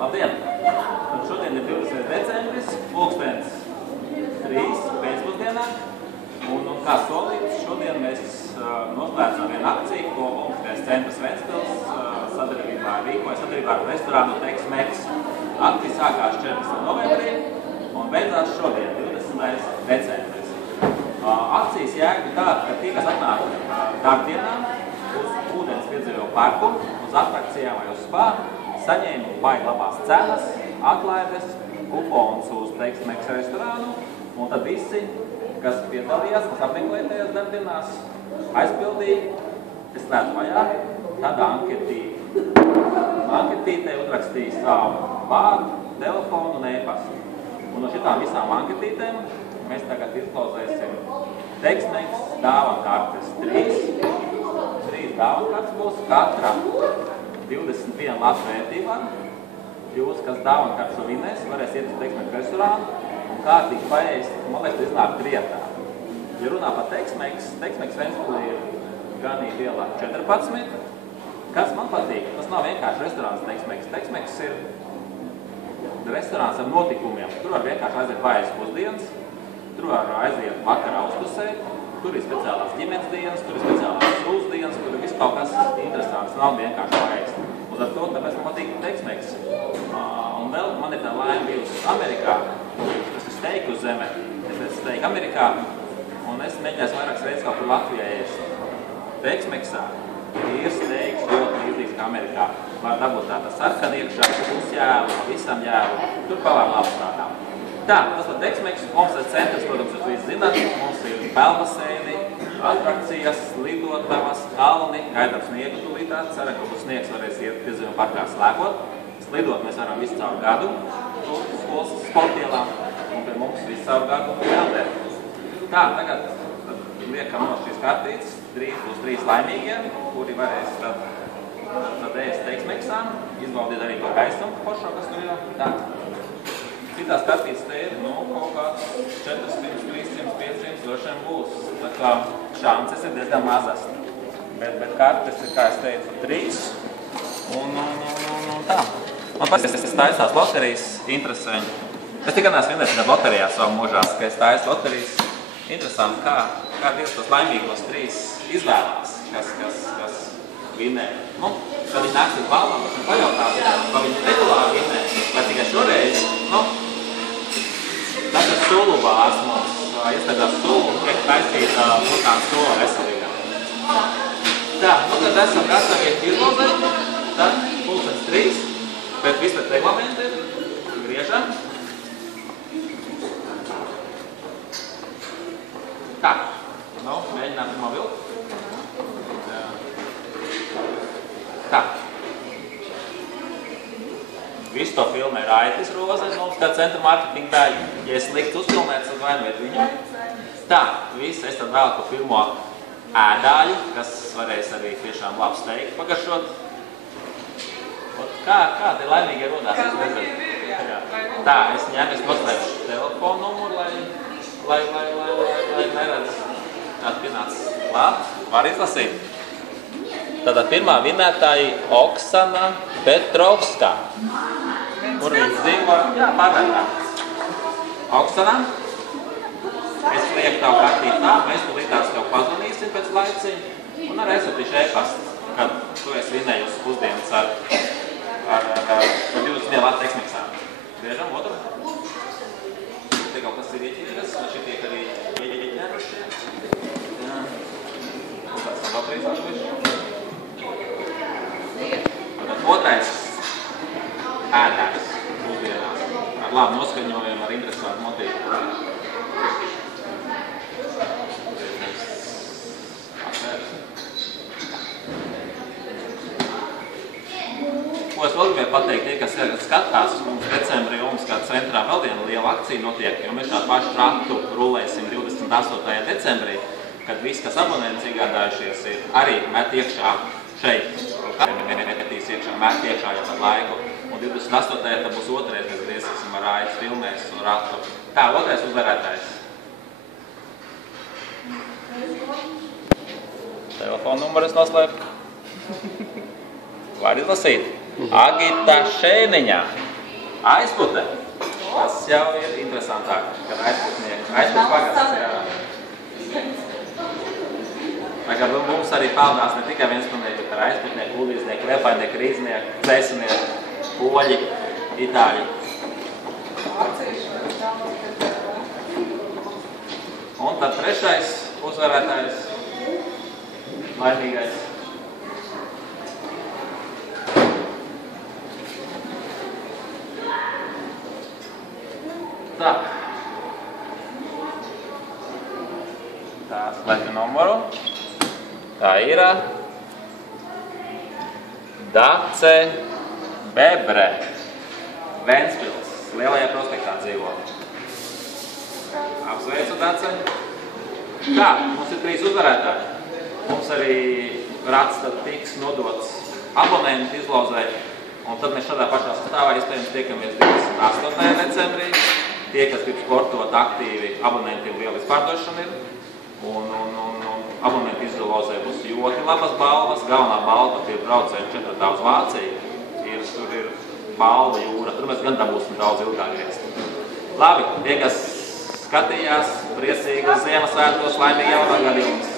Labdien! Šodien ir 20. decembris, pulkstens 3 pēcpusdienā. Un kā solīts, šodien mēs noslēdzam vienu akciju, ko Olimpiskais centrs Ventspils sadarbībā ar restorānu Tex-Mex. Akcija sākās 14. novembrī un beidzās šodien, 20. decembris. Akcijas jēga bija tāda, ka tie, kas atnāk darbdienā uz ūdens piedzīvojumu parku, uz atrakcijām vai uz spā, saņēma baigi labās cenas, atlaides, kuponus uz Tex-Mex restorānu, un tad visi, kas piedalījās, kas apmeklēja tajās darbdienās, aizpildīja, es slēdzu vaļā, tāda anketītē uzrakstīja savu vārdu, telefonu un e-pastu. Un no šitām visām anketītēm mēs tagad izklausēsim Tex-Mex dāvankartes. 3 dāvankartes būs, katra 21 labu vērtībā. Jūs, kas dāvankartes vinēs, varēs iet uz Tex-Mex restorānu un kārtīgi paēst, man liekas, iznāk trietā. Ja runā par Tex-Mex, Tex-Mex Ventspilī ir Ganība ielā 14. Kas man patīk, tas nav vienkārši restorāns Tex-Mex. Tex-Mex ir restorāns ar notikumiem. Tur var vienkārši aiziet vājas pusdienas, tur var aiziet vakarā uzpusēt, tur ir speciālās ģimenes dienas, tur ir speciālās sūsdienas, tur ir viss kaut kas interesants, nav vienkārši vājas. Un ar to, tāpēc man patīk Tex-Mex. Un vēl man ir tā laime bijusi Amerikā, tas ir steiku uz zeme, es steiku Amerikā, un es mēģināju vairākas reizes kaut kur Latvijā ēst. Tex-Mexā ir steiks ļoti līdzīgs kā Amerikā. Var dabūt tāda sarkana iekšā, pusjēlu, visam jēlu, tur pavar labu strādām. Tā, tas var Tex-Mex, Olimpiskais centrs, protams, jūs visi zināt, mums ir peldbaseini, atrakcijas, lidotavas, kalni, gaidām sniegu tūlītā, ceram, ka būs sniegs, varēs iet piedzīvojumu parkā slēgot. Slidot mēs varam visu caur gadu, skolas sportielām, un pie mums visu caur gadu peldē. Tā, tagad liekam no šīs kartītes, 3+3 laimīgie, kuri varēs tad ēst Tex-Mexā, izbaudīt arī to gaistumu foršo, kas tur ir. Tā. Citās kartītes te ir, kaut kāds 400, 300, 500 drošiem būs. Tā kā šances ir diezgan mazas. Bet kartes ir, kā es teicu, 3. Un tā. Man patīk, es taisās loterijas interesē. Es tikai neesmu vienreiz loterijā savu mūžā, ka es taisu loterijas. Interesanti, kā tieši tos laimīgos 3 izvēlās, kas vinē. Kad viņi nāks uz balvām, mēs pajautās, vai viņi regulāri vinē, vai tikai šoreiz. Tagad Suluvā esmu iestādās Sulu un tiek taisīta vulkāna Sula veselīgā. Tā, tad esam gatavi izlozēt, tad pulkstens 3, bet viss pēc reglamenta ir, griežam. Tā, mēģinām pirmo vilku. Tā. Visu to filmē Raitis Roze, Olimpiskā centra mārketinga daļa. Ja es slikti uzfilmēts, tad vainojiet viņu. Tā, viss, es tad vēlku pirmo ēdāļu, kas varēs arī tiešām labu steiku pagaršot. Kā tie laimīgie rodās? Tā, es noslēpšu telefonu numuru, lai neredz. Tātad pienāc klāt, var izlasīt. Tātad pirmā vinētāja Oksana Petrovska. Kur viņš dzīvo? Jā, pārvērtā. Oksana, es lieku tavu kartīti tā, mēs tūlītās tev pazvanīsim pēc laiciņa un arī aizsūtīšu e-pastu, kad tu esi vinējusi pusdienas ar 20 lielā Tex-Mexā. Griežam otru. Te kaut kas ir ieķīgas, un šitiek arī ieķērušie. Jā. Un tāds nav priecāšuši. Otrais ēdājs pusdienās ar labu noskaņojumu, ar interesantu motīvu. Ko es vēl gribēju pateikt, tie, kas skatās, mums decembrī Olimpiskā centrā vēl viena liela akcija notiek, jo mēs šādu pašu ratu rulēsim 28. decembrī, kad visi, kas abonents iegādājušies, ir arī met iekšā šeit. Mēt iekšā jau par laiku. Un 28. tad būs otrais, mēs griezīsim ar Raitas filmēs un ratu. Tā, otrais uzvarētājs. Telefonu numuru es noslēpu. Var izlasīt. Agita Šēniņa. Aizpute. Tas jau ir interesantāk, kad aizpute pagasts, jā. Tagad mums arī peldās ne tikai vienspilnieki, bet ar aizputnieku, kuldīznieku, liepainieku, rīznieku, cēsunieku, poļi, itāļi. Un tad trešais uzvarētājs, laimīgais. Tā. Tā slēdz numuru. Tā ir Dace Bebre, Ventspils, Lielajā prospektā dzīvo. Apsveicu, Dace. Tā, mums ir 3 uzvarētāji. Mums arī rats tad tiks nodots abonentu izlozē, un tad mēs šādā pašā sastāvā iespējams tiekamies 28. decembrī. Tie, kas grib sportot aktīvi, abonentiem liela izpārdošana ir. Un abonentu izlozē būs ļoti labas balvas. Galvenā balva ir brauciens 4. uz Vāciju. Tur ir balva jūra. Tur mēs gan dabūsim daudz ilgāk griezti. Labi, tie, kas skatījās, priecīgas Ziemassvētkos, laimīgi jaunā gada jums!